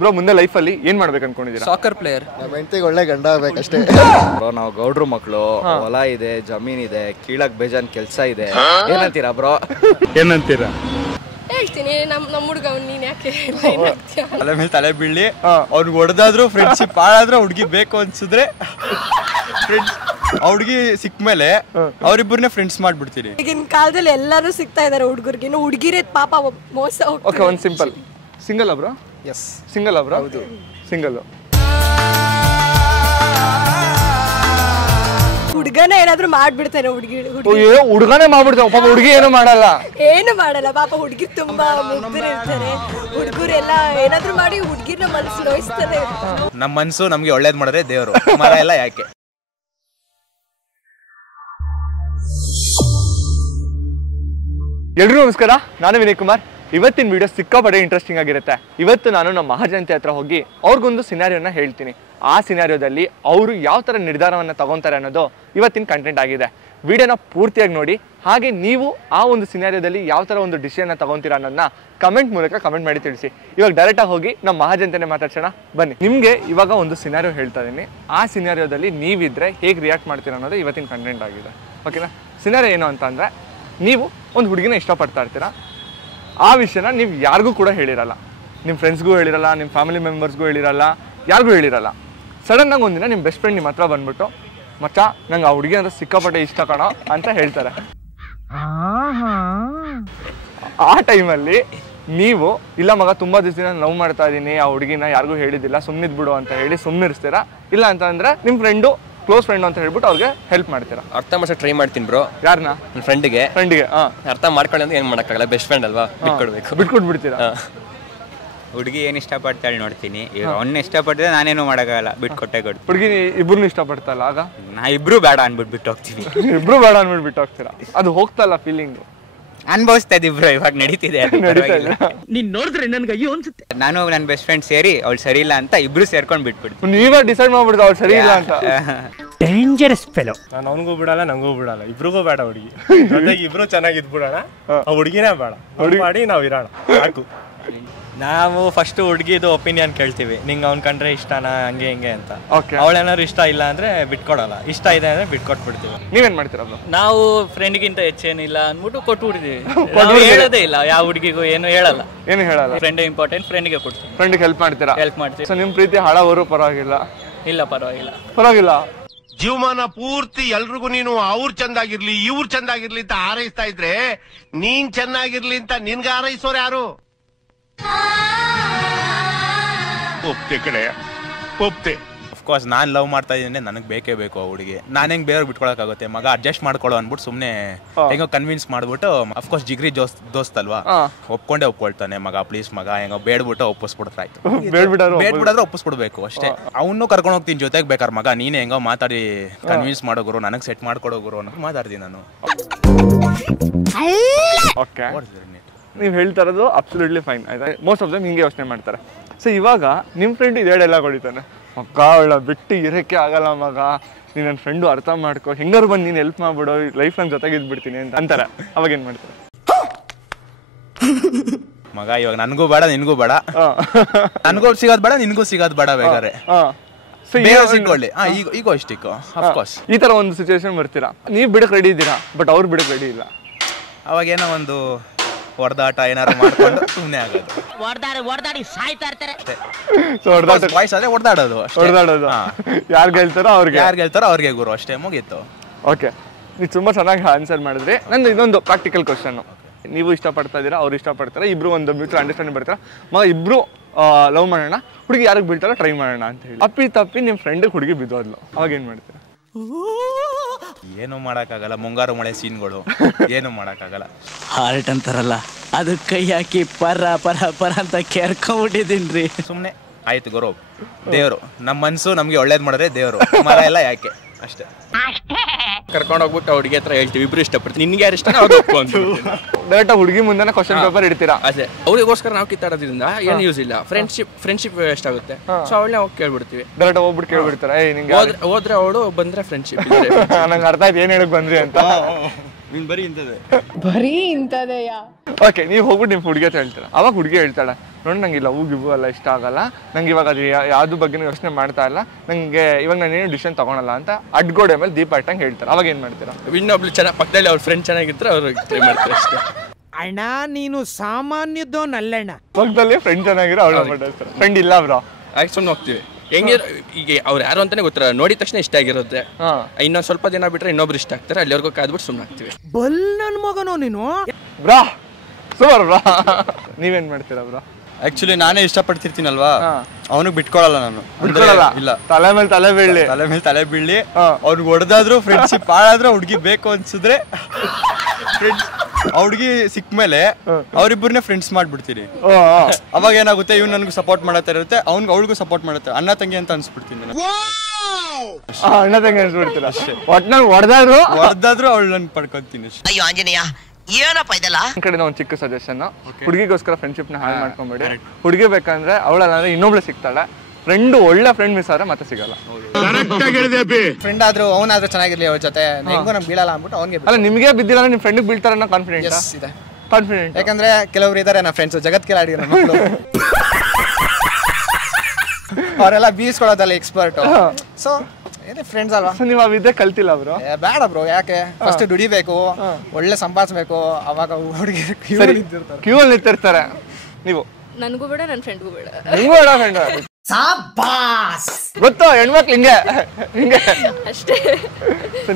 Bro ಮುಂದೆ ಲೈಫಲ್ಲಿ ಏನ್ ಮಾಡ್ಬೇಕು ಅನ್ಕೊಂಡಿದ್ದೀರಾ? Soccer player. ನಮ್ಮ ಹೆಂಡತಿಗೆ ಒಳ್ಳೆ ಗಂಡ ಆಗ್ಬೇಕಷ್ಟೇ. ಬ್ರೋ ನಾವು ಗೌಡ್ರು ಮಕ್ಕಳು, ಹೊಲ ಇದೆ, ಜಮೀನ್ ಇದೆ, ಕೀಳಕ್ ಬೇಜಾನ್ ಕೆಲಸ ಇದೆ. ಏನಂತೀರಾ ಬ್ರೋ? ಏನಂತೀರಾ? ಹೇಳ್ತೀನಿ ನಮ್ಮ ಹುಡುಗ ನೀನ್ ಯಾಕೆ ತಲೆ ಮೇಲೆ ತಲೆ ಬೀಳಿ ಅವ್ನಿಗೆ ಹೊಡೆದಾದ್ರು ಫ್ರೆಂಡ್ಶಿಪ್ ಹಾಳಾದ್ರೆ ಹುಡುಗಿ ಬೇಕು ಅನ್ಸಿದ್ರೆ ಫ್ರೆಂಡ್ಸ್ ಹುಡುಗಿ ಸಿಕ್ಕ ಮೇಲೆ ಅವ್ರಿಬ್ಬರನ್ನೇ ಫ್ರೆಂಡ್ಸ್ ಮಾಡ್ಬಿಡ್ತೀನಿ. ಈಗಿನ ಕಾಲದಲ್ಲಿ ಎಲ್ಲರೂ ಸಿಗ್ತಾ ಇದಾರೆ ಹುಡುಗರಿಗೆ, ಇನ್ನು ಹುಡುಗಿರೇ ಪಾಪ ಮೋಸ. ಓಕೆ, ಒಂದು simple. Single bro? Yes. Single bro? ಹೌದು, ಸಿಂಗಲ್. ಹುಡುಗನ ಏನಾದ್ರು ಮಾಡ್ಬಿಡ್ತಾನೆ, ಹುಡುಗನೇ ಮಾಡ್ಬಿಡ್ತಾನೆ, ಪಾಪ ಹುಡುಗಿ ಏನು ಮಾಡಲ್ಲ. ಏನು ಮಾಡಲ್ಲ ಪಾಪ, ಹುಡುಗಿ ತುಂಬಾ ಮುಗ್ಧರಿರ್ತಾರೆ. ಹುಡುಗರೆಲ್ಲ ಏನಾದ್ರು ಮಾಡಿ ಹುಡುಗಿನ ಮನಸ್ಸು ನೋಯಿಸ್ತಾನೆ. ನಮ್ಮ ಮನ್ಸು ನಮ್ಗೆ ಒಳ್ಳೇದ್ ಮಾಡಿದ್ರೆ ದೇವ್ರು, ಮರ ಎಲ್ಲ ಯಾಕೆ. ಎಲ್ರಿಗೂ ನಮಸ್ಕಾರ, ನಾನು ವಿನಯ್ ಕುಮಾರ್. ಇವತ್ತಿನ ವಿಡಿಯೋ ಸಿಕ್ಕಾಪಟ್ಟೆ ಇಂಟ್ರೆಸ್ಟಿಂಗ್ ಆಗಿರುತ್ತೆ. ಇವತ್ತು ನಾನು ನಮ್ಮ ಮಹಾಜನತೆ ಹತ್ರ ಹೋಗಿ ಅವ್ರಿಗೊಂದು ಸಿನಾರಿಯೋನ ಹೇಳ್ತೀನಿ. ಆ ಸಿನಾರಿಯೋದಲ್ಲಿ ಅವರು ಯಾವ ಥರ ನಿರ್ಧಾರವನ್ನು ತಗೊತಾರೆ ಅನ್ನೋದು ಇವತ್ತಿನ ಕಂಟೆಂಟ್ ಆಗಿದೆ. ವಿಡಿಯೋನ ಪೂರ್ತಿಯಾಗಿ ನೋಡಿ. ಹಾಗೆ ನೀವು ಆ ಒಂದು ಸಿನಾರಿಯೋದಲ್ಲಿ ಯಾವ ಥರ ಒಂದು ಡಿಸಿಷನ್ನ ತಗೊತೀರಾ ಅನ್ನೋದನ್ನ ಕಮೆಂಟ್ ಮೂಲಕ ಕಮೆಂಟ್ ಮಾಡಿ ತಿಳಿಸಿ. ಇವಾಗ ಡೈರೆಕ್ಟಾಗಿ ಹೋಗಿ ನಮ್ಮ ಮಹಾಜನತೆನೇ ಮಾತಾಡ್ಸೋಣ ಬನ್ನಿ. ನಿಮಗೆ ಇವಾಗ ಒಂದು ಸಿನಾರಿಯೋ ಹೇಳ್ತಾ ಇದ್ದೀನಿ. ಆ ಸಿನಾರಿಯೋದಲ್ಲಿ ನೀವಿದ್ರೆ ಹೇಗೆ ರಿಯಾಕ್ಟ್ ಮಾಡ್ತೀರಾ ಅನ್ನೋದು ಇವತ್ತಿನ ಕಂಟೆಂಟ್ ಆಗಿದೆ. ಓಕೆನಾ? ಸಿನಾರಿಯೋ ಏನು ಅಂತ ಅಂದರೆ, ನೀವು ಒಂದು ಹುಡುಗಿನ ಇಷ್ಟಪಡ್ತಾ ಇರ್ತೀರಾ. ಆ ವಿಷಯನ ನೀವು ಯಾರಿಗೂ ಕೂಡ ಹೇಳಿರಲ್ಲ. ನಿಮ್ಮ ಫ್ರೆಂಡ್ಸ್ಗೂ ಹೇಳಿರಲ್ಲ, ನಿಮ್ಮ ಫ್ಯಾಮಿಲಿ ಮೆಂಬರ್ಸ್ಗೂ ಹೇಳಿರಲ್ಲ, ಯಾರಿಗೂ ಹೇಳಿರಲ್ಲ. ಸಡನ್ನಾಗಿ ಒಂದಿನ ನಿಮ್ಮ ಬೆಸ್ಟ್ ಫ್ರೆಂಡ್ ನಿಮ್ಮ ಹತ್ರ ಬಂದ್ಬಿಟ್ಟು, ಮಚ್ಚ ನಂಗೆ ಆ ಹುಡುಗಿ ಅಂದ್ರೆ ಸಿಕ್ಕಾಪಟ್ಟೆ ಇಷ್ಟ ಕಣೋ ಅಂತ ಹೇಳ್ತಾರೆ. ಆ ಟೈಮಲ್ಲಿ ನೀವು ಇಲ್ಲ ಮಗ ತುಂಬ ದಿವಸದಿಂದ ಲವ್ ಮಾಡ್ತಾ ಇದ್ದೀನಿ, ಆ ಹುಡುಗಿನ ಯಾರಿಗೂ ಹೇಳಿದ್ದಿಲ್ಲ, ಸುಮ್ಮನಿದ್ಬಿಡು ಅಂತ ಹೇಳಿ ಸುಮ್ಮನಿರಿಸ್ತೀರಾ. ಇಲ್ಲ ಅಂತಂದ್ರೆ ನಿಮ್ಮ ಫ್ರೆಂಡು ಕ್ಲೋಸ್ ಫ್ರೆಂಡ್ ಅಂತ ಹೇಳ್ಬಿಟ್ಟು ಅವ್ರಿಗೆ ಹೆಲ್ಪ್ ಮಾಡ್ತೀರಾ. ಅರ್ಥ ಮಾಡ್ಸಕ್ ಟ್ರೈ ಮಾಡ್ತೀನಿ ಬ್ರೋ. ಯಾರನ್ನ? ನನ್ನ ಫ್ರೆಂಡ್ಗೆ. ಅರ್ಥ ಮಾಡ್ಕೊಳ್ಳಿ ಅಂತ ಏನ್ ಮಾಡಕ್ಕಾಗಲ್ಲ, ಬೆಸ್ಟ್ ಫ್ರೆಂಡ್ ಅಲ್ವಾ, ಬಿಟ್ಕೊಟ್ಬಿಡ್ತೀರಾ. ಹುಡುಗಿ ಏನು ಇಷ್ಟಪಡ್ತಾಳೆ ನೋಡ್ತೀನಿ. ಈಗ ಅವ್ನ ಇಷ್ಟಪಟ್ಟಿದ್ರೆ ನಾನೇನು ಮಾಡೋಕ್ಕಾಗಲ್ಲ, ಬಿಟ್ಕೊಟ್ಟೆ ಕೊಡ್ತೀನಿ. ಹುಡುಗಿ ಇಬ್ರು ಇಷ್ಟಪಡ್ತಲ್ಲ, ಆಗ ನಾ ಇಬ್ರು ಬೇಡ ಅನ್ಬಿಟ್ಟು ಬಿಟ್ಟು ಹೋಗ್ತೀವಿ. ಇಬ್ರು ಬೇಡ ಅನ್ಬಿಟ್ಟು ಬಿಟ್ಟು ಹೋಗ್ತೀರಾ. ಅದು ಹೋಗ್ತಲ್ಲ ಫೀಲಿಂಗ್. ಅನ್ಭವಿಸ್ತಾ ಇದ್ದೀವ್ರು, ಇವಾಗ ನಡೀತಿದೆ. ನೀನ್ ನೋಡಿದ್ರೆ ನನ್ಗೆ ಅಯ್ಯೋ ಅನ್ಸುತ್ತೆ. ನಾನು ನನ್ನ ಬೆಸ್ಟ್ ಫ್ರೆಂಡ್ ಸೇರಿ ಅವ್ಳು ಸರಿ ಇಲ್ಲ ಅಂತ ಇಬ್ರು ಸೇರ್ಕೊಂಡು ಬಿಟ್ಬಿಡ್ತೀನಿ. ನೀವೇ ಡಿಸೈಡ್ ಮಾಡ್ಬಿಡ್ದು ಅವ್ಳು ಸರಿ ಇಲ್ಲ ಅಂತ. Dangerous fellow. ನಾನು ಅವನಿಗೂ ಬಿಡಲ್ಲ, ನಂಗೂ ಬಿಡಲ್ಲ, ಇಬ್ರಿಗೂ ಬೇಡ ಹುಡುಗಿ. ಜೊತೆಗೆ ಇಬ್ರು ಚೆನ್ನಾಗಿದ್ಬಿಡೋಣ, ಆ ಹುಡುಗಿನೇ ಬೇಡ, ಮಾಡಿ ನಾವು ಇರೋಣ ಸಾಕು. ನಾವು ಫಸ್ಟ್ ಹುಡುಗಿದು ಒಪಿನಿಯನ್ ಕೇಳ್ತೀವಿ, ನಿಂಗೆ ಅವ್ನು ಕಂಡ್ರೆ ಇಷ್ಟನಾ ಹಂಗೆ ಹಿಂಗೆ ಅಂತ. ಅವಳೇನಾದ್ರು ಇಷ್ಟ ಇಲ್ಲ ಅಂದ್ರೆ ಬಿಟ್ಕೊಡಲ್ಲ, ಇಷ್ಟ ಇದೆ ಅಂದ್ರೆ ಬಿಟ್ಕೊಟ್ಬಿಡ್ತೀವಿ. ನೀವೇನ್ ಮಾಡ್ತೀರ? ನಾವು ಫ್ರೆಂಡ್ಗಿಂತ ಹೆಚ್ಚೇನಿಲ್ಲ ಅಂದ್ಬಿಟ್ಟು ಕೊಟ್ಬಿಡ್ತೀವಿ. ಹೇಳೋದೇ ಇಲ್ಲ, ಯಾವ ಹುಡುಗಿಗೂ ಏನು ಹೇಳಲ್ಲ. ಏನು ಹೇಳಲ್ಲ. ಫ್ರೆಂಡ್ ಇಂಪಾರ್ಟೆಂಟ್, ಫ್ರೆಂಡ್ಗೆ ಕೊಡ್ತೀವಿ. ಫ್ರೆಂಡ್ಗೆ ಹೆಲ್ಪ್ ಮಾಡ್ತೀರಾ? ಹೆಲ್ಪ್ ಮಾಡ್ತೀವಿ. ಸೊ ನಿಮ್ ಪ್ರೀತಿ ಹಾಳಾಗೋರು ಪರವಾಗಿಲ್ಲ? ಇಲ್ಲ, ಪರವಾಗಿಲ್ಲ. ಪರವಾಗಿಲ್ಲ. ಜೀವಮಾನ ಪೂರ್ತಿ ಎಲ್ರಿಗೂ ನೀನು ಅವ್ರು ಚಂದಾಗಿರ್ಲಿ ಇವ್ರು ಚಂದಾಗಿರ್ಲಿ ಅಂತ ಹಾರೈಸ್ತಾ ಇದ್ರೆ, ನೀನ್ ಚೆನ್ನಾಗಿರ್ಲಿ ಅಂತ ನಿನ್ಗೆ ಹಾರೈಸೋರು ಯಾರು? ಒಪ್ತೆ ಕಡೆ ಒಪ್ತೆ. ಅಫ್ಕೋರ್ಸ್ ನಾನು ಲವ್ ಮಾಡ್ತಾ ಇದ್ದೀನಿ, ನನಗೆ ಬೇಕೇ ಬೇಕು ಆ ಹುಡುಗಿ. ನಾನು ಹೆಂಗೆ ಬೇರೆ ಬಿಟ್ಕೊಳಕ್ಕಾಗುತ್ತೆ? ಮಗ ಅಡ್ಜಸ್ಟ್ ಮಾಡ್ಕೊಳ್ಳೋ ಅಂದ್ಬಿಟ್ಟು ಸುಮ್ಮನೆ ಹೆಂಗೋ ಕನ್ವಿನ್ಸ್ ಮಾಡ್ಬಿಟ್ಟು, ಅಫ್ಕೋರ್ಸ್ ಜಿಗ್ರಿ ದೋಸ್ತ್ ಅಲ್ವಾ, ಒಪ್ಕೊಂಡೇ ಒಪ್ಕೊಳ್ತಾನೆ. ಮಗ ಪ್ಲೀಸ್ ಮಗ ಹೆಂಗೋ ಬೇಡ್ಬಿಟ್ಟು ಒಪ್ಪಿಸ್ಬಿಡ್ತಾರೆ. ಆಯ್ತು, ಬೇಡ್ಬಿಟ್ಟಾದ್ರೆ ಒಪ್ಪಿಸ್ಬಿಡ್ಬೇಕು ಅಷ್ಟೇ. ಅವನು ಕರ್ಕೊಂಡು ಹೋಗ್ತೀನಿ ಜೊತೆಗೆ. ಬೇಕಾದ್ರೆ ಮಗ ನೀನೇ ಹೆಂಗೋ ಮಾತಾಡಿ ಕನ್ವಿನ್ಸ್ ಮಾಡೋ ಗುರು, ನನಗೆ ಸೆಟ್ ಮಾಡ್ಕೊಡೋ ಗುರು ಅನ್ನೋ ಮಾತಾಡ್ತೀನಿ ನಾನು. ನೀವು ಹೇಳ್ತಾ ಇರೋದು ಅಬ್ಸಲ್ಯೂಟ್ಲಿ ಫೈನ್. ಆಯ್ತಾ? ಮೋಸ್ಟ್ ಆಫ್ ದಮ್ ಹಿಂಗೆ ಯೋಚನೆ ಮಾಡ್ತಾರೆ. ಸೊ ಇವಾಗ ನಿಮ್ಮ ಫ್ರೆಂಡ್ ಇದೇ ಡೈಲಾಗ್ ಹೊಡಿತಾನೆ, ಮಗ ಅವಳ ಬಿಟ್ಟು ಇರೋಕ್ಕೆ ಆಗಲ್ಲ ಮಗ, ನೀನು ನನ್ನ ಫ್ರೆಂಡು ಅರ್ಥ ಮಾಡ್ಕೊ, ಹೆಂಗಾರು ಬಂದು ನೀನು ಹೆಲ್ಪ್ ಮಾಡ್ಬಿಡೋ, ಲೈಫ್ ನಂಗೆ ಜೊತೆಗೆ ಇದ್ಬಿಡ್ತೀನಿ ಅಂತ ಅಂತಾರೆ. ಅವಾಗ ಏನು ಮಾಡ್ತಾರೆ? ಮಗ ಇವಾಗ ನನಗೂ ಬೇಡ ನಿನ್ಗೂ ಬೇಡ, ನನಗೂ ಸಿಗೋದು ಬೇಡ ನಿನ್ಗೂ ಸಿಗೋದು ಬೇಡ, ಬೇಕಾದ್ರೆ ಸಿಕ್ಕೊಳ್ಳಿ. ಈಗ ಇಷ್ಟಿಕ್ಕೋ. ಅಫ್ಕೋರ್ಸ್ ಈ ಥರ ಒಂದು ಸಿಚುವೇಶನ್ ಬರ್ತೀರಾ, ನೀವು ಬಿಡಕ್ಕೆ ರೆಡಿ ಇದ್ದೀರಾ, ಬಟ್ ಅವ್ರು ಬಿಡಕ್ಕೆ ರೆಡಿ ಇಲ್ಲ. ಅವಾಗೇನೋ ಒಂದು ಹೊಡೆದಾಟ ಏನಾರು ಮಾಡ್ಕೊಂಡು ಸುಮ್ಮನೆ ಆಗೋದು. ಹೊಡೆದಾಡಿ ಸಾಯ್ತಾ ಇರ್ತಾರೆ. ವಾಯ್ಸ್ ಆದ್ರೆ ಹೊಡೆದಾಡೋದು. ಯಾರು ಗೆಲ್ತಾರೋ ಅವ್ರಿಗೆ ಗುರು, ಅಷ್ಟೇ, ಮುಗೀತು. ಓಕೆ, ನೀವು ತುಂಬ ಚೆನ್ನಾಗಿ ಆನ್ಸರ್ ಮಾಡಿದ್ರಿ. ನಂದು ಇನ್ನೊಂದು ಪ್ರಾಕ್ಟಿಕಲ್ ಕ್ವಶನ್. ನೀವು ಇಷ್ಟಪಡ್ತಾ ಇದ್ದೀರಾ, ಅವ್ರು ಇಷ್ಟಪಡ್ತಾರೆ, ಇಬ್ರು ಒಂದು ಮ್ಯೂಚುವಲ್ ಅಂಡರ್ಸ್ಟ್ಯಾಂಡಿಂಗ್ ಬರ್ತಾರೆ. ಮಗ ಇಬ್ರು ಲವ್ ಮಾಡೋಣ, ಹುಡುಗಿ ಯಾರಿಗೆ ಬೀಳ್ತಾರೋ ಟ್ರೈ ಮಾಡೋಣ ಅಂತ ಹೇಳಿ ತಪ್ಪಿ ನಿಮ್ಮ ಫ್ರೆಂಡಿಗೆ ಹುಡುಗಿ ಬಿದ್ದೋದ್ಲು. ಅವಾಗ ಏನು ಮಾಡ್ತೀರಾ? ಏನು ಮಾಡಕ್ಕಾಗಲ್ಲ, ಮುಂಗಾರು ಮಳೆ ಸೀನ್ಗಳು, ಏನು ಮಾಡಕ್ಕಾಗಲ್ಲ. ಹಾರ್ಟ್ ಅಂತಾರಲ್ಲ, ಅದು ಕೈ ಹಾಕಿ ಪರ ಪರ ಪರ ಅಂತ ಕೇರ್ಕೊಂಡ್ಬಿಟ್ಟಿದ್ದೀನ್ರಿ. ಸುಮ್ಮನೆ ಆಯ್ತು ಗುರು, ದೇವ್ರು ನಮ್ಮ ಮನ್ಸು ನಮ್ಗೆ ಒಳ್ಳೇದ್ ಮಾಡಿದ್ರೆ ದೇವ್ರು, ಮರ ಎಲ್ಲ ಯಾಕೆ ಅಷ್ಟೇ. ಕರ್ಕೊಂಡು ಹೋಗ್ಬಿಟ್ಟು ಹುಡುಗಿ ಹತ್ರ ಹೇಳ್ತೀವಿ, ಇಬ್ರು ಇಷ್ಟಪಡ್ತೀವಿ, ನಿನ್ಗೆ ಯಾರು ಇಷ್ಟ ಡೈರೆಕ್ಟ್ ಹುಡುಗಿ ಮುಂದೆ ಕ್ವಶನ್ ಪೇಪರ್ ಇಡ್ತೀರಾ? ಅದೇ ಅವ್ರಿಗೋಸ್ಕರ ನಾವು ಕಿತ್ತಾಡೋದ್ರಿಂದ ಏನು ಯೂಸ್ ಇಲ್ಲ. ಫ್ರೆಂಡ್ಶಿಪ್ ವೇಸ್ಟ್ ಆಗುತ್ತೆ. ಸೊ ಅವಳನ್ನ ಹೋಗಿ ಕೇಳ್ಬಿಡ್ತೀವಿ, ಡೈರೆಕ್ಟ್ ಹೋಗ್ಬಿಟ್ಟು ಕೇಳ್ಬಿಡ್ತಾರೆ, ಹೋದ್ರೆ ಅವಳು ಬಂದ್ರೆ ಫ್ರೆಂಡ್ಶಿಪ್. ನಂಗೆ ಅರ್ಥ ಆಯ್ತು ಏನ್ ಹೇಳಕ್ ಬಂದ್ರಿ ಅಂತ. ಬರೀ ಇಂಥದೆಯಾ? ಓಕೆ, ನೀವು ಹೋಗ್ಬಿಟ್ಟು ನಿಮ್ಮ ಹುಡುಗಿ ಹತ್ರ ಹೇಳ್ತೀರಾ. ಅವಾಗ ಹುಡುಗಿ ಹೇಳ್ತಾಳೆ, ನೋಡಿ ನಂಗೆ ಲವ್ ಗಿವ್ ಎಲ್ಲ ಇಷ್ಟ ಆಗಲ್ಲ, ನಂಗೆ ಇವಾಗ ಅದು ಯಾವ್ದು ಬಗ್ಗೆ ಯೋಚನೆ ಮಾಡ್ತಾ ಇಲ್ಲ, ನಂಗೆ ಇವಾಗ ನಾನೇನು ಡಿಸಿಷನ್ ತಗೊಳಲ್ಲ ಅಂತ ಅಡ್ಗೋಡೆ ಮೇಲೆ ದೀಪ ಇಟ್ಟಂಗೆ ಹೇಳ್ತಾರೆ. ಅವಾಗ ಏನು ಮಾಡ್ತೀರಾ? ಇನ್ನೊಬ್ಳು ಚೆನ್ನಾಗಿ ಪಕ್ಕದಲ್ಲಿ ಅವ್ರ ಫ್ರೆಂಡ್ ಚೆನ್ನಾಗಿದ್ರೆ ಅವ್ರು ಟ್ರೈ ಮಾಡ್ತಾರೆ ಅಷ್ಟೇ. ಅಣ್ಣ ನೀನು ಸಾಮಾನ್ಯದೋನಲ್ಲಣ್ಣ. ಪಕ್ಕದಲ್ಲಿ ಫ್ರೆಂಡ್ ಚೆನ್ನಾಗಿರೋ ಅವಳ ಮಾಡ್ತಾರೆ. ಫ್ರೆಂಡ್ ಇಲ್ಲ ಬ್ರೋ, ಆಯ್ತು ಸುಮ್ಮನೆ ಹೋಗ್ತೀವಿ. ಹೆಂಗೆ ಈಗ ಅವ್ರು ಯಾರು ಅಂತಾನೆ ಗೊತ್ತಿರ, ನೋಡಿದ ತಕ್ಷಣ ಇಷ್ಟ ಆಗಿರುತ್ತೆ. ಇನ್ನೊಂದು ಸ್ವಲ್ಪ ದಿನ ಬಿಟ್ರೆ ಇನ್ನೊಬ್ರು ಇಷ್ಟ ಆಗ್ತಾರೆ, ಅಲ್ಲಿವರೆಗೂ ಕಾದ್ಬಿಟ್ಟು ಸುಮ್ಮನೆ ಆಗ್ತೀವಿ. ಬಲ್ ನನ್ ಮಗನೋ ನೀನು ಬ್ರಾ. ಸೂಪರ್ ಬ್ರಾ. ನೀವೇನ್ ಮಾಡ್ತೀರಾ ಬ್ರಾ? ಆಕ್ಚುಲಿ ನಾನೇ ಇಷ್ಟಪಡ್ತಿರ್ತೀನಲ್ವಾ, ಅವನಿಗೆ ಬಿಟ್ಕೊಳಲ್ಲ ನಾನು. ಇಲ್ಲ, ತಲೆ ಮೇಲೆ ತಲೆ ಬೀಳಿ, ತಲೆ ಮೇಲೆ ತಲೆ ಬೀಳಿ. ಅವ್ನಿಗೆ ಹೊಡೆದಾದ್ರು ಫ್ರೆಂಡ್ಶಿಪ್ ಹಾಳಾದ್ರೂ ಹುಡುಗಿ ಬೇಕು ಅನ್ಸಿದ್ರೆ ಫ್ರೆಂಡ್ಸ್ ಆ ಹುಡುಗಿ ಸಿಕ್ಕ ಮೇಲೆ ಅವ್ರಿಬ್ಬರನ್ನೇ ಫ್ರೆಂಡ್ಸ್ ಮಾಡ್ಬಿಡ್ತೀನಿ. ಅವಾಗ ಏನಾಗುತ್ತೆ, ಇವ್ನು ನನಗೆ ಸಪೋರ್ಟ್ ಮಾಡತ್ತಾ ಇರುತ್ತೆ, ಅವ್ನಿಗೆ ಅವಳಿಗೂ ಸಪೋರ್ಟ್ ಮಾಡುತ್ತೆ, ಅಣ್ಣ ತಂಗಿ ಅಂತ ಅನ್ಸ್ಬಿಡ್ತೀನಿ ನಾನು. ಅಣ್ಣ ತಂಗಿ ಅನ್ಸ್ಬಿಡ್ತೀರಾ ಅಷ್ಟೇ. ಒಟ್ನಲ್ಲಿ ಹೊಡೆದಾದ್ರು ಅವಳು ನಾನು ಪಡ್ಕೊಂತೀನಿ ಅಷ್ಟೇ. ಅಯ್ಯೋ ಆಂಜನೇಯ ಏನಪ್ಪ ಇದೆಲ್ಲ. ನನ್ನ ಕಡೆ ಒಂದು ಚಿಕ್ಕ ಸಜೆಷನ್, ಹುಡುಗಿಗೋಸ್ಕರ ಫ್ರೆಂಡ್ಶಿಪ್ ನ ಹಾಳು ಮಾಡ್ಕೊಂಬೇಡಿ. ಹುಡುಗಿ ಬೇಕಂದ್ರೆ ಅವಳಲ್ಲ ಇನ್ನೊಬ್ಳು ಸಿಗ್ತಾಳೆ. ಫ್ರೆಂಡ್ ಒಳ್ಳೆ ಫ್ರೆಂಡ್ ಮಿಸ್ ಆದ್ರೆ ಮತ್ತೆ ಸಿಗಲ್ಲ. ಫ್ರೆಂಡ್ ಆದ್ರೂ ಅವನಾದ್ರೂ ಚೆನ್ನಾಗಿರ್ಲಿ ಅವ್ರ ಜೊತೆ, ಹೆಂಗೋ ನಮ್ಗೆ ಬೀಳಲ್ಲ ಅಂದ್ಬಿಟ್ಟು ಅವ್ನಿಗೆ. ಅಲ್ಲ, ನಿಮಗೆ ಬಿದ್ದಿಲ್ಲ ನಿಮ್ ಫ್ರೆಂಡ್ ಬೀಳ್ತಾರ ಅನ್ನೋ ಕಾನ್ಫಿಡೆಂಟ್ ಇದೆ. ಕಾನ್ಫಿಡೆಂಟ್ ಯಾಕಂದ್ರೆ ಕೆಲವ್ರು ಇದಾರೆ ನನ್ನ ಫ್ರೆಂಡ್ಸ್ ಜಗತ್ ಕೆಲಾಡಿರೋ ಮಕ್ಕಳು, ಅವರೆಲ್ಲ ಬೀಸ್ಕೊಳ್ಳೋದಲ್ಲ ಎಕ್ಸ್ಪರ್ಟ್. ಸೊ ಫ್ರೆಂಡ್ಸ್ ಅಲ್ವಾ, ನೀವು ಆ ವಿದ್ಯೆ ಕಲ್ತಿಲ್ಲ ಬ್ರೋ? ಬೇಡ ಬ್ರೋ, ಯಾಕೆ? ಫಸ್ಟ್ ದುಡಿಬೇಕು, ಒಳ್ಳೆ ಸಂಪಾದಿಸ್ಬೇಕು, ಅವಾಗ ಹುಡುಗಿ ಕ್ಯೂ ಅಲ್ಲಿ ನಿಂತಿರ್ತಾರೆ. ನೀವು ನನಗೂ ಬೇಡ, ನನ್ನ ಫ್ರೆಂಡ್ಗೂ ಬೇಡ. ನಿಮ್ಗೂ ಬೇಡ ಫ್ರೆಂಡ್. ಗೊತ್ತು ಹೆಣ್ಮಕ್ಳು ಹಿಂಗೆ ಅಷ್ಟೇ.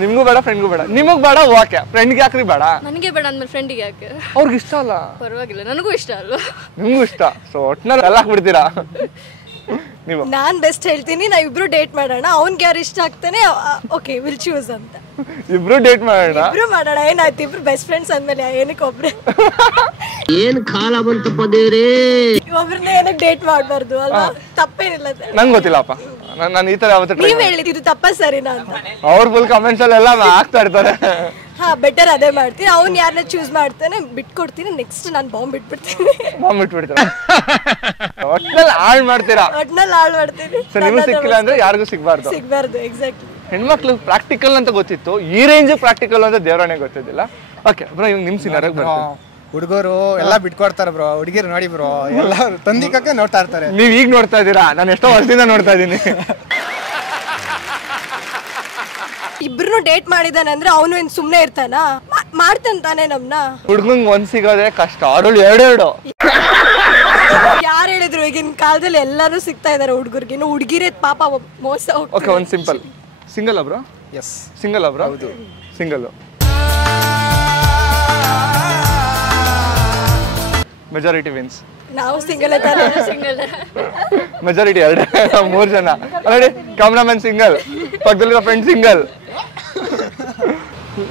ನಿಮ್ಗೂ ಬೇಡ, ಫ್ರೆಂಡ್ಗೂ ಬೇಡ. ನಿಮಗ್ ಬೇಡ, ಓಕೆ. ಫ್ರೆಂಡ್ಗೆ ಯಾಕ್ರಿ ಬೇಡ? ನನಗೆ ಬೇಡ ಅಂದ್ಮೇಲೆ ಫ್ರೆಂಡಿಗೆ ಯಾಕೆ? ಅವ್ರಿಗೆ ಇಷ್ಟ ಅಲ್ಲ. ಪರವಾಗಿಲ್ಲ, ನನಗೂ ಇಷ್ಟ ಅಲ್ವಾ? ನಿಮ್ಗೂ ಇಷ್ಟ. ಸೊ ಒಟ್ನಲ್ಲಿ ಎಲ್ಲ ಹಾಕ್ಬಿಡ್ತೀರಾ ನೀವು? ನಾನ್ ಬೆಸ್ಟ್ ಹೇಳ್ತೀನಿ, ನಾವ್ ಇಬ್ರು ಡೇಟ್ ಮಾಡೋಣ, ಅವ್ನ್ಗೆ ಯಾರು ಇಷ್ಟ ಆಗ್ತಾನೆ ಓಕೆ ವಿಲ್ ಚೂಸ್ ಅಂತ. ಇಬ್ರು ಡೇಟ್ ಮಾಡೋಣ? ಇಬ್ರು ಮಾಡೋಣ, ಏನಾಯ್ತು ಇಬ್ರು ಬೆಸ್ಟ್ ಫ್ರೆಂಡ್ಸ್ ಅಂದ್ಮೇಲೆ ಏನಕ್ಕೆ ಒಬ್ರೆ ಏನ್ ಕಾಲ ಬಂತಪ್ಪ ದೇವ್ರೇ. ಒಬ್ರನ್ನ ಏನಕ್ಕೆ ಡೇಟ್ ಮಾಡ್ಬಾರ್ದು ಅಲ್ವಾ? ತಪ್ಪೇನಿಲ್ಲ. ನಂಗೆ ಗೊತ್ತಿಲ್ಲಪ್ಪ, ನಾನು ಈ ತರ ಯಾವತ್ತೂ ನೀವ್ ಹೇಳಿದ್ ಇದು ತಪ್ಪ ಸರಿನಾ ಅಂತ. ಅವ್ರ ಫುಲ್ ಕಮೆಂಟ್ಸ್ ಅಲ್ಲೆಲ್ಲ ಆಗ್ತಾ ಇರ್ತಾರೆ. ಹಾ, ಬೆಟರ್ ಅದೇ ಮಾಡ್ತೀನಿ. ಅವ್ನ್ ಯಾರನ್ನ ಚೂಸ್ ಮಾಡ್ತಾನೆ ಬಿಟ್ಕೊಡ್ತೀನಿ, ನೆಕ್ಸ್ಟ್ ನಾನು ಬಾಂಬ್ ಬಿಟ್ಬಿಡ್ತೀನಿ. ಬಾಂಬ್ ಬಿಟ್ಬಿಡ್ತೀರಾ? ಒಟ್ನಲ್ಲಿ ಹಾಳು ಮಾಡ್ತೀರಾ? ಒಟ್ನಲ್ಲಿ ಹಾಳು ಮಾಡ್ತೀನಿ. ನಿಮ್ಗೆ ಸಿಕ್ಕಿಲ್ಲ ಅಂದ್ರೆ ಯಾರಿಗೂ ಸಿಗ್ಬಾರ್ದು. ಎಕ್ಸಾಕ್ಟ್ಲಿ. ಹೆಣ್ಮಕ್ಳು ಪ್ರಾಕ್ಟಿಕಲ್ ಅಂತ ಗೊತ್ತಿತ್ತು, ಈ ರೇಂಜ್ ಪ್ರಾಕ್ಟಿಕಲ್ ಅಂತ ದೇವರಾಣೆ ಗೊತ್ತಿದ್ದಿಲ್ಲ. ಓಕೆ ಬ್ರೋ, ಇವಾಗ ನಿಮ್ ಸಿನಾರಿಗೆ ಬರ್ತೀನಿ. ಹುಡುಗರು ಎಲ್ಲ ಬಿಟ್ಕೊಡ್ತಾರೆ ಬ್ರೋ, ಹುಡುಗಿರು ನೋಡಿ ಬ್ರೋ ಎಲ್ಲ ತಂದಿಕಕ್ಕೆ ನೋಡ್ತಾ ಇರ್ತಾರೆ. ನೀವ್ ಈಗ ನೋಡ್ತಾ ಇದ್ದೀರಾ, ನಾನು ಎಷ್ಟೋ ವರ್ಷದಿಂದ ನೋಡ್ತಾ ಇದ್ದೀನಿ. ಇಬ್ರು ಡೇಟ್ ಮಾಡಿದಾನೆ ಅಂದ್ರೆ ಅವನು ಏನ್ ಸುಮ್ನೆ ಇರ್ತಾನ? ಮಾಡ್ತಾನೆ ನಮ್ನ. ಹುಡ್ಗಂಗ್ ಒಂದ್ ಸಿಗೋದೇ ಕಷ್ಟ, ಅವ್ರಲ್ಲಿ ಎರಡು. ಯಾರು ಹೇಳಿದ್ರು ಈಗಿನ ಕಾಲದಲ್ಲಿ ಎಲ್ಲಾರು ಸಿಗ್ತಾ ಇದಾರೆ ಹುಡುಗರಿಗೆ, ಇನ್ನು ಹುಡುಗಿರೇ ಪಾಪ ಮೋಸ. ಓಕೆ, ಒಂದ್ simple. Single bro? Yes. Single bro? ಹೌದು, ಸಿಂಗಲ್. Majority wins. ನಾವು ಸಿಂಗಲ್ ಸಿಂಗಲ್ ಮೆಜಾರಿಟಿ 2 3 ಜನ ಆಲ್ರೆಡಿ. ಕ್ಯಾಮ್ರಾಮನ್ ಸಿಂಗಲ್, ಪಕ್ಕದಲ್ಲಿರೋ ಫ್ರೆಂಡ್ ಸಿಂಗಲ್.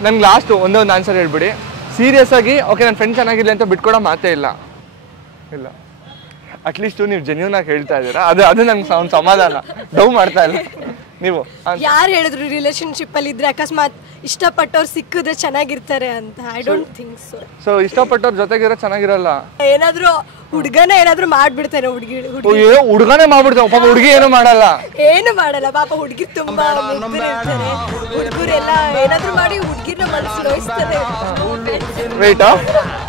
ನನ್ಗೆ ಲಾಸ್ಟ್ ಒಂದೇ ಒಂದು ಆನ್ಸರ್ ಹೇಳ್ಬಿಡಿ ಸೀರಿಯಸ್ ಆಗಿ. ಓಕೆ, ನನ್ನ ಫ್ರೆಂಡ್ ಚೆನ್ನಾಗಿಲ್ಲ ಅಂತ ಬಿಟ್ಕೊಡೋ ಮಾತೇ ಇಲ್ಲ. ಅಟ್ಲೀಸ್ಟ್ ನೀವು ಜೆನ್ಯೂನ್ ಆಗಿ ಹೇಳ್ತಾ ಇದ್ದೀರಾ, ಅದು ನನ್ಗೆ ಒಂದು ಸಮಾಧಾನ. ಡೌ ಮಾಡ್ತಾ ಇಲ್ಲ ನೀವು. ಯಾರು ಹೇಳಿದ್ರು ರಿಲೇಶನ್ಶಿಪ್ ಅಲ್ಲಿ ಇದ್ರೆ ಅಕಸ್ಮಾತ್ ಇಷ್ಟಪಟ್ಟವ್ರು ಸಿಕ್ಕಿದ್ರೆ ಚೆನ್ನಾಗಿರ್ತಾರೆ ಅಂತ? I don't think so. So ಇಷ್ಟಪಟ್ಟವ್ರ ಜೊತೆಗಿರೋ ಚೆನ್ನಾಗಿರಲ್ಲ. ಏನಾದ್ರೂ ಹುಡುಗನೇ ಏನಾದ್ರೂ ಮಾಡ್ಬಿಡ್ತಾನೆ, ಹುಡುಗನೇ ಮಾಡ್ಬಿಡ್ತಾನೆ ಪಾಪ, ಹುಡುಗಿ ಏನು ಮಾಡಲ್ಲ. ಏನು ಮಾಡಲ್ಲ ಪಾಪ, ಹುಡುಗಿ ತುಂಬಾ ಮುಗ್ಧರಿರ್ತಾರೆ. ಹುಡುಗರೆಲ್ಲ ಏನಾದ್ರೂ ಮಾಡಿ ಹುಡುಗಿನ ಮನಸ್ಸು ನೋಯಿಸ್ತಾರೆ. ವೇಟ್,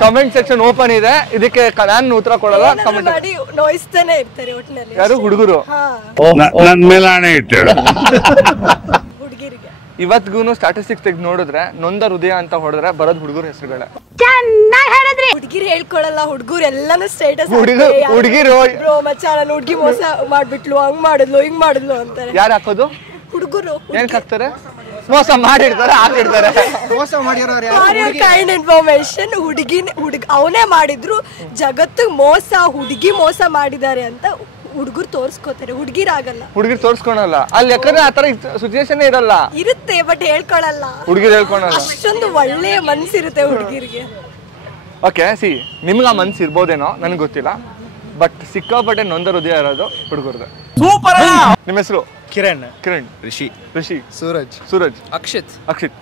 ಕಮೆಂಟ್ ಸೆಕ್ಷನ್ ಓಪನ್ ಇದೆ, ಇದಕ್ಕೆ ನಾನು ಉತ್ತರ ಕೊಡಲ್ಲ. ಕಮೆಂಟ್ ಮಾಡಿ ನೋಯಿಸ್ತಾನೆ ಇರ್ತಾರೆ ಒಟ್ಟಿನಲ್ಲಿ. ಯಾರು? ಹುಡುಗರು. ನನ್ ಮೇಲೆ ಆಣೆ ಇಟ್ಟೇಳು. ಹುಡುಗಿರಿಗೆ ಇವತ್ತಿಗೂ ಸ್ಟಾಟಿಸ್ಟಿಕ್ಸ್ ತೆಗೆದು ನೋಡಿದ್ರೆ ನೊಂದ ಹೃದಯ ಅಂತ ಹೊಡೆದ್ರೆ ಬರೋದು ಹುಡುಗರ ಹೆಸರುಗಳೇ. ಹುಡುಗಿರು ಹೇಳ್ಕೊಳಲ್ಲ, ಹುಡುಗರು ಎಲ್ಲಾನು ಸ್ಟೇಟಸ್. ಹುಡುಗಿರು ಬ್ರೋ ಮಚ್ಚ ನಾನು ಹುಡುಗಿ ಮೋಸ ಮಾಡ್ಬಿಟ್ಲು, ಹಂಗ್ ಮಾಡಿದ್ಲು ಹಿಂಗ್ ಮಾಡಿದ್ಲು ಅಂತಾರೆ. ಯಾರು ಹಾಕೋದು? ಹುಡುಗರು. ಏನಕ್ಕೆ ಹಾಕ್ತಾರೆ? ಮೋಸ ಮಾಡಿರ್ತಾರೆ, ಹಾಕಿರ್ತಾರೆ. ಮೋಸ ಮಾಡಿರೋರು ಕೈಂಡ್ ಇನ್ಫಾರ್ಮೇಶನ್. ಅವನೇ ಮಾಡಿದ್ರು ಜಗತ್ತಿಗೆ ಮೋಸ, ಹುಡುಗಿ ಮೋಸ ಮಾಡಿದ್ದಾರೆ ಅಂತ ಹುಡುಗರು ತೋರ್ಸ್ಕೋತಾರೆ, ಹುಡುಗಿರಾಗಲ್ಲ. ಹುಡುಗಿರು ತೋರ್ಸ್ಕೊಳಲ್ಲ ಅಲ್ಲಿ, ಯಾಕಂದ್ರೆ ಆತರ ಸಿಚುಯೇಷನ್ ಇರಲ್ಲ. ಇರುತ್ತೆ ಬಟ್ ಹೇಳ್ಕೊಳಲ್ಲ. ಹುಡುಗಿರು ಹೇಳ್ಕೊಳಲ್ಲ. ಅಷ್ಟೊಂದು ಒಳ್ಳೆ ಮನ್ಸಿರುತ್ತೆ ಹುಡುಗಿರಿಗೆ. ಓಕೆ, ನಿಮ್ಗೆ ಆ ಮನ್ಸು ಇರ್ಬೋದೇನೋ ನನಗೆ ಗೊತ್ತಿಲ್ಲ, ಬಟ್ ಸಿಕ್ಕಾಪಟ್ಟೆ ನೊಂದ ಹೃದಯ ಇರೋದು ಹುಡುಗರ್ದು. ಸೂಪರ್. ನಿಮ್ಮ ಹೆಸರು? ಕಿರಣ್. ರಿಷಿ. ಸೂರಜ್. ಅಕ್ಷಿತ್.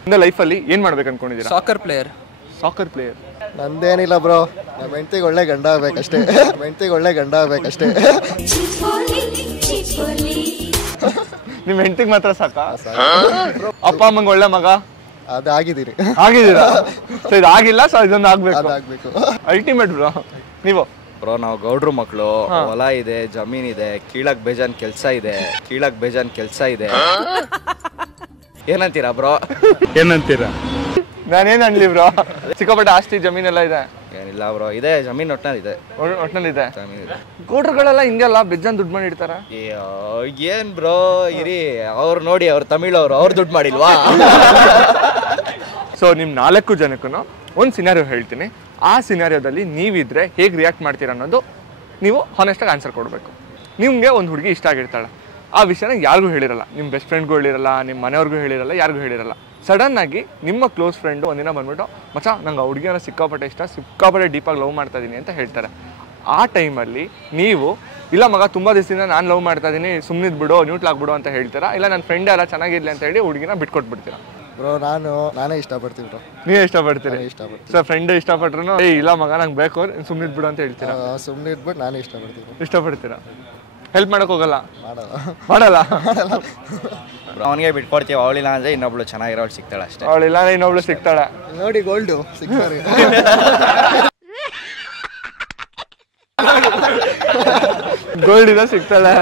ಇಂದ ಲೈಫಲ್ಲಿ ಏನ್ ಮಾಡ್ಬೇಕು ಅನ್ಕೊಂಡಿದ್ದೀರಾ? Soccer player. ನಂದೇನಿಲ್ಲ ಬ್ರೋ, ನಮ್ಮ ಹೆಂಡತಿಗೆ ಒಳ್ಳೆ ಗಂಡ ಆಗ್ಬೇಕಷ್ಟೇ. ನಿಮ್ ಹೆಂಡತಿಗೆ ಮಾತ್ರ ಸಾಕಾ? ಅಪ್ಪ ಅಮ್ಮಂಗೆ ಒಳ್ಳೆ ಮಗ ಆಗಿದ್ದೀರಾ? ಸೊ ಇದು ಆಗಿಲ್ಲ, ಸೊ ಇದೊಂದು ಆಗ್ಬೇಕು. Ultimate bro. ನೀವು ಬ್ರೋ ನಾವು ಗೌಡ್ರು ಮಕ್ಕಳು, ಹೊಲ ಇದೆ, ಜಮೀನ್ ಇದೆ, ಕೀಳಕ್ ಬೇಜಾನ್ ಕೆಲ್ಸ ಇದೆ. ಏನಂತೀರಾ ಬ್ರೋ? ನಾನೇನ್ ಅನ್ಲಿ ಬ್ರೋ, ಸಿಕ್ಕಾಪಟ್ಟೆ ಆಸ್ತಿ ಜಮೀನೆಲ್ಲ ಇದೆ. ಏನಿಲ್ಲ ಬ್ರೋ, ಇದೆ ಜಮೀನ್ ಒಟ್ನಲ್ಲಿದೆ. ಗೌಡ್ರುಗಳೆಲ್ಲ ಹಿಂಗೆಲ್ಲ ಬೆಜ್ಜನ್ ದುಡ್ಡು ಮಾಡಿ ಇಡ್ತಾರ. ಏನ್ ಬ್ರೋ ಇರಿ, ಅವ್ರು ನೋಡಿ, ಅವ್ರು ತಮಿಳವ್ರು, ಅವ್ರು ದುಡ್ಡು ಮಾಡಿಲ್ವಾ? ಸೊ ನಿಮ್ 4 ಜನಕ್ಕೂ ಒಂದು ಸಿನಾರಿಯೋ ಹೇಳ್ತೀನಿ. ಆ ಸಿನಾರಿಯೋದಲ್ಲಿ ನೀವಿದ್ರೆ ಹೇಗೆ ರಿಯಾಕ್ಟ್ ಮಾಡ್ತೀರಾ ಅನ್ನೋದು ನೀವು ಹಾನೆಸ್ಟಾಗಿ ಆನ್ಸರ್ ಕೊಡಬೇಕು. ನಿಮಗೆ ಒಂದು ಹುಡುಗಿ ಇಷ್ಟ ಆಗಿರ್ತಾಳೆ, ಆ ವಿಷಯನ ಯಾರಿಗೂ ಹೇಳಿರಲ್ಲ, ನಿಮ್ಮ ಬೆಸ್ಟ್ ಫ್ರೆಂಡ್ಗೂ ಹೇಳಿರಲ್ಲ, ನಿಮ್ಮ ಮನೆಯವ್ರಿಗೂ ಹೇಳಿರಲ್ಲ, ಯಾರಿಗೂ ಹೇಳಿರಲ್ಲ. ಸಡನ್ ಆಗಿ ನಿಮ್ಮ ಕ್ಲೋಸ್ ಫ್ರೆಂಡು ಒಂದಿನ ಬಂದ್ಬಿಟ್ಟು ಮಚ್ಚ ನಂಗೆ ಆ ಹುಡುಗಿಯನ್ನ ಸಿಕ್ಕಾಪಟ್ಟೆ ಇಷ್ಟ, ಸಿಕ್ಕಾಪಟ್ಟೆ ಡೀಪಾಗಿ ಲವ್ ಮಾಡ್ತಾ ಇದ್ದೀನಿ ಅಂತ ಹೇಳ್ತಾರೆ. ಆ ಟೈಮಲ್ಲಿ ನೀವು ಇಲ್ಲ ಮಗ ತುಂಬ ದಿವಸದಿಂದ ನಾನು ಲವ್ ಮಾಡ್ತಾ ಇದ್ದೀನಿ, ಸುಮ್ಮನಿದ್ಬಿಡು, ನ್ಯೂಟ್ಲಾಗ್ಬಿಡು ಅಂತ ಹೇಳ್ತೀರಾ, ಇಲ್ಲ ನನ್ನ ಫ್ರೆಂಡ್ ಎಲ್ಲ ಚೆನ್ನಾಗಿರ್ಲಿ ಅಂತ ಹೇಳಿ ಹುಡುಗಿನ ಬಿಟ್ಕೊಟ್ಬಿಡ್ತೀರಾ? ಬ್ರೋ ನಾನೇ ಇಷ್ಟಪಡ್ತೀನಿ ಬ್ರೋ. ನೀವೇ ಇಷ್ಟಪಡ್ತೀರಿ? ಸರ್ ಫ್ರೆಂಡ್ ಇಷ್ಟಪಟ್ರು ಇಲ್ಲ ಮಗ ನಂಗೆ ಬೇಕು ಸುಮ್ಮನಿದ್ಬಿಡು ಅಂತ ಹೇಳ್ತೀರಾ? ಸುಮ್ಮನೆ ಇದ್ಬಿಟ್ಟು ನಾನೇ ಇಷ್ಟಪಡ್ತೀರಾ? ಹೆಲ್ಪ್ ಮಾಡಕ್ ಹೋಗಲ್ಲ? ಮಾಡಲ್ಲ. ಅವನಿಗೆ ಬಿಟ್ಕೊಡ್ತೀವಿ, ಅವಳಿಲ್ಲ ಅಂದ್ರೆ ಇನ್ನೊಬ್ಳು ಚೆನ್ನಾಗಿರೋಳು ಸಿಗ್ತಾಳೆ ಅಷ್ಟೇ. ಅವಳಿಲ್ಲ ಅಂದ್ರೆ ಇನ್ನೊಬ್ಳು ಸಿಗ್ತಾಳೆ. ನೋಡಿ ಗೋಲ್ಡು ಸಿಗ್ತಾರೆ. ಗೋಲ್ಡ್ ಇದೆ ಸಿಗ್ತಾಳೆ.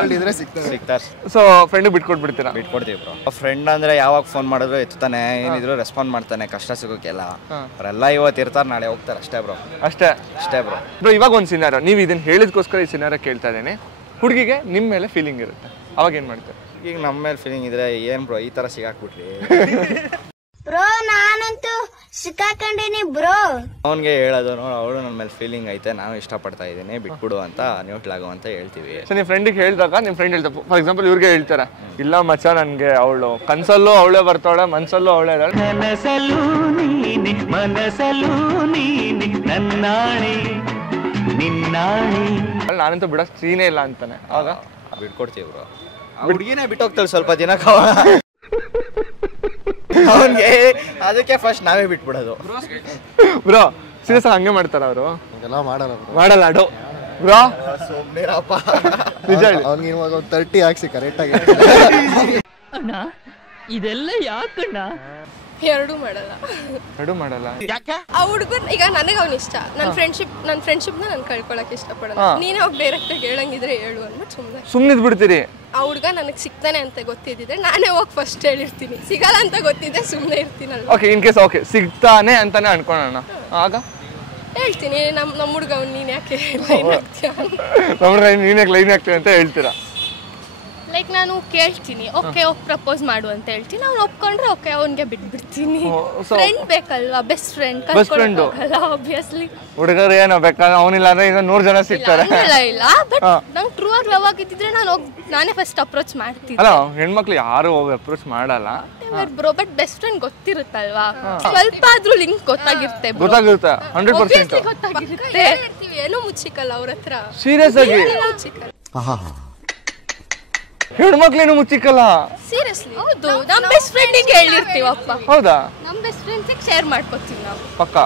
ಸಿಗ್ತಾರೆ. ಸೊ ಫ್ರೆಂಡ್ ಬಿಟ್ಕೊಟ್ಬಿಡ್ತೀರಾ? ಬಿಟ್ಕೊಡ್ತೀವಿ ಬ್ರೋ. ಫ್ರೆಂಡ್ ಅಂದ್ರೆ ಯಾವಾಗ ಫೋನ್ ಮಾಡಿದ್ರು ಎತ್ತಾನೆ, ಏನಿದ್ರು ರೆಸ್ಪಾಂಡ್ ಮಾಡ್ತಾನೆ ಕಷ್ಟ ಸಿಗೋಕ್ಕೆಲ್ಲ. ಅವರೆಲ್ಲ ಇವತ್ತು ಇರ್ತಾರೆ, ನಾಳೆ ಹೋಗ್ತಾರೆ ಅಷ್ಟೇ ಬ್ರೋ. ಅಷ್ಟೇ ಬ್ರೋ. ಇವಾಗ ಒಂದು ಸಿನಾರಿಯೋ, ನೀವು ಇದನ್ನ ಹೇಳಿದ್ಕೋಸ್ಕರ ಈ ಸಿನಾರಿಯೋ ಕೇಳ್ತಾ ಇದ್ದೀನಿ. ಹುಡುಗಿಗೆ ನಿಮ್ಮ ಮೇಲೆ ಫೀಲಿಂಗ್ ಇರುತ್ತೆ, ಅವಾಗ ಏನ್ ಮಾಡ್ತಾರೆ? ಈಗ ನಮ್ಮ ಮೇಲೆ ಫೀಲಿಂಗ್ ಇದ್ರೆ ಏನ್ ಬ್ರೋ ಈ ತರ ಸಿಗಾಕ್ಬಿಟ್ರಿ? ಬ್ರೋ ನಾನಂತೂ ಸಿಕ್ಕಾಕೊಂಡಿನಿ ಬ್ರೋ. ಅವನ್ಗೆ ಹೇಳೋದು ನೋಡು, ಅವಳು ನನ್ನ ಮೇಲೆ ಫೀಲಿಂಗ್ ಐತೆ, ನಾನು ಇಷ್ಟಪಡ್ತಾ ಇದ್ದೀನಿ, ಬಿಟ್ಬಿಡು ಅಂತ ನ್ಯೂಟ್ಲಾಗು ಅಂತ ಹೇಳ್ತೀವಿ. ಸೊ ನಿಮ್ಮ ಫ್ರೆಂಡಿಗೆ ಹೇಳಿದಾಗ ನಿಮ್ಮ ಫ್ರೆಂಡ್ ಹೇಳ್ತಾರೆ, ಫಾರ್ ಎಕ್ಸಾಂಪಲ್ ಇವ್ರಿಗೆ ಹೇಳ್ತಾರೆ, ಇಲ್ಲ ಮಚ್ಚ ನನ್ಗೆ ಅವಳು ಕನ್ಸಲ್ಲೂ ಅವಳೇ ಬರ್ತಾಳೆ, ಮನ್ಸಲ್ಲೂ ಅವಳೇ ಇದ್ದಾಳೆ, ನಾನಂತೂ ಬಿಡೋ ಸೀನೇ ಇಲ್ಲ ಅಂತಾನೆ, ಆಗ ಬಿಟ್ಕೊಡ್ತೀವಿ ಬ್ರೋ. ಹುಡುಗಿನೇ ಬಿಟ್ಟೋಗ್ತಾಳೆ ಸ್ವಲ್ಪ ದಿನ. ಅವನ್ಗೆ ಅದಕ್ಕೆ ಫಸ್ಟ್ ನಾವೇ ಬಿಟ್ಬಿಡೋದು ಬ್ರೋ. ಸೀರಿಯಸ್ ಹಂಗೆ ಮಾಡ್ತಾರ ಅವರು? ಮಾಡಲ್ಲ ಅಡೋ ಬ್ರೋ, ನಿಜ ಹೇಳಿ. ಅವ್ನಿಗೆ ಇವಾಗ 30 ಹಾಕ್ಸಿ ಕರೆಕ್ಟ್ ಆಗಿ. ಅಣ್ಣ ಇದೆಲ್ಲ ಯಾಕಣ್ಣ? ಎರಡೂ ಮಾಡಲ್ಲ. ಆ ಹುಡುಗರು ಈಗ ನನಗೆ ಅವ್ನ ಇಷ್ಟ, ನನ್ನ ಫ್ರೆಂಡ್ಶಿಪ್ನ ನಾನು ಕಳ್ಕೊಳಕ್ ಇಷ್ಟಪಡಲ್ಲ. ನೀನೇ ಹೋಗಿ ಡೈರೆಕ್ಟ್ ಆಗಿ ಹೇಳಂಗಿದ್ರೆ ಹೇಳು ಅಂದ್ಬಿಟ್ಟು ಸುಮ್ಮನಿದ್ ಬಿಡ್ತೀರಿ. ಆ ಹುಡುಗ ನನಗೆ ಸಿಗ್ತಾನೆ ಅಂತ ಗೊತ್ತಿದ್ದಿದ್ರೆ ನಾನೇ ಹೋಗಿ ಫಸ್ಟ್ ಹೇಳಿರ್ತೀನಿ, ಸಿಗಲ್ಲ ಅಂತ ಗೊತ್ತಿದ್ದೆ ಸುಮ್ಮನೆ ಇರ್ತೀನಲ್ಲ. ಓಕೆ, ಇನ್ ಕೇಸ್ ಓಕೆ ಸಿಗ್ತಾನೆ ಅಂತಾನೆ ಅನ್ಕೊಳ್ಳೋಣ, ಆಗ ಹೇಳ್ತೀನಿ ನಮ್ಮ ಹುಡುಗ ಅವ್ನು ನೀನ್ ಯಾಕೆ ಲೈನ್ ಆಗ್ತೀಯ, ನೀನ್ ಯಾಕೆ ಲೈನ್ ಆಗ್ತೀಯ ಅಂತ ಹೇಳ್ತೀರಾ? ಲೈಕ್ ನಾನು ಕೇಳ್ತೀನಿ, ಓಕೆ ಹೋಗಿ ಪ್ರಪೋಸ್ ಮಾಡು ಅಂತ ಹೇಳ್ತೀನಿ, ಅವ್ನು ಒಪ್ಕೊಂಡ್ರೆ ಓಕೆ ಅವ್ನಿಗೆ ಬಿಟ್ಬಿಡ್ತೀನಿ. ಫ್ರೆಂಡ್ ಬೇಕಲ್ವಾ, ಬೆಸ್ಟ್ ಫ್ರೆಂಡ್ ಕಳ್ಕೊಳ್ಳೋಲ್ಲ ಆಬ್ವಿಯಸ್ಲಿ. ಹುಡುಗರು ಏನೋ ಬೇಕಾದ್ರೆ ಅವನಿಲ್ಲ ಅಂದ್ರೆ ಈಗ 100 ಜನ ಸಿಗ್ತಾರೆ. ಇಲ್ಲ ಬಟ್ ನಂಗೆ ಟ್ರೂ ಆಗಿ ಲವ್ ಆಗಿದ್ದಿದ್ರೆ ನಾನೇ ಫಸ್ಟ್ ಅಪ್ರೋಚ್ ಮಾಡ್ತೀನಿ. ಅಲ್ಲ ಹೆಣ್ಮಕ್ಳು ಯಾರು ಹೋಗಿ ಅಪ್ರೋಚ್ ಮಾಡಲ್ಲ ಬ್ರೋ, ಬಟ್ ಬೆಸ್ಟ್ ಫ್ರೆಂಡ್ ಗೊತ್ತಿರುತ್ತಲ್ವಾ, ಸ್ವಲ್ಪ ಆದ್ರೂ ಲಿಂಕ್ ಗೊತ್ತಾಗಿರುತ್ತೆ. 100% ಗೊತ್ತಾಗಿರುತ್ತೆ. ಏನೋ ಮುಚ್ಚಿಕಲ್ಲ ಅವ್ರ ಹತ್ರ, ಸೀರಿಯಸ್ ಆಗಿ ಹೆಣ್ಮಕ್ಳೇನು ಮುಚ್ಚಿಕಲ್ಲ. ಸೀರಿಯಸ್ಲಿ ಹೌದು, ನಮ್ಮ ಬೆಸ್ಟ್ ಫ್ರೆಂಡಿಗೆ ಹೇಳಿರ್ತೀವಪ್ಪ. ಹೌದಾ? ನಮ್ಮ ಬೆಸ್ಟ್ ಫ್ರೆಂಡ್ಸಿಗೆ ಶೇರ್ ಮಾಡ್ಕೊತೀವಿ ನಾವು ಪಕ್ಕ.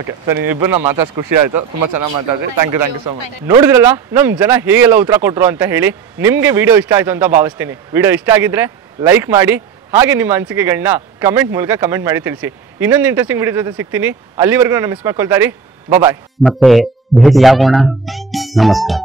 ಓಕೆ ಸರಿ, ಇಬ್ಬರನ್ನ ಮಾತಾಡ್ಸಿ ಖುಷಿ ಆಯ್ತು, ತುಂಬಾ ಚೆನ್ನಾಗಿ ಮಾತಾಡಿದ್ರಿ. Thank you so much. ನೋಡಿದ್ರಲ್ಲ ನಮ್ ಜನ ಹೇಗೆಲ್ಲ ಉತ್ತರ ಕೊಟ್ರು ಅಂತ ಹೇಳಿ. ನಿಮ್ಗೆ ವಿಡಿಯೋ ಇಷ್ಟ ಆಯ್ತು ಅಂತ ಭಾವಿಸ್ತೀನಿ. ವಿಡಿಯೋ ಇಷ್ಟ ಆಗಿದ್ರೆ ಲೈಕ್ ಮಾಡಿ, ಹಾಗೆ ನಿಮ್ಮ ಅನಿಸಿಕೆಗಳನ್ನ ಕಮೆಂಟ್ ಮೂಲಕ ಕಮೆಂಟ್ ಮಾಡಿ ತಿಳಿಸಿ. ಇನ್ನೊಂದು ಇಂಟ್ರೆಸ್ಟಿಂಗ್ ವಿಡಿಯೋ ಜೊತೆ ಸಿಗ್ತೀನಿ. ಅಲ್ಲಿವರೆಗೂ ನಾನು ಮಿಸ್ ಮಾಡ್ಕೊಳ್ತಾ ಇರಿ. ಬಾಯ್. ಮತ್ತೆ ಭೇಟಿಯಾಗೋಣ. ನಮಸ್ಕಾರ.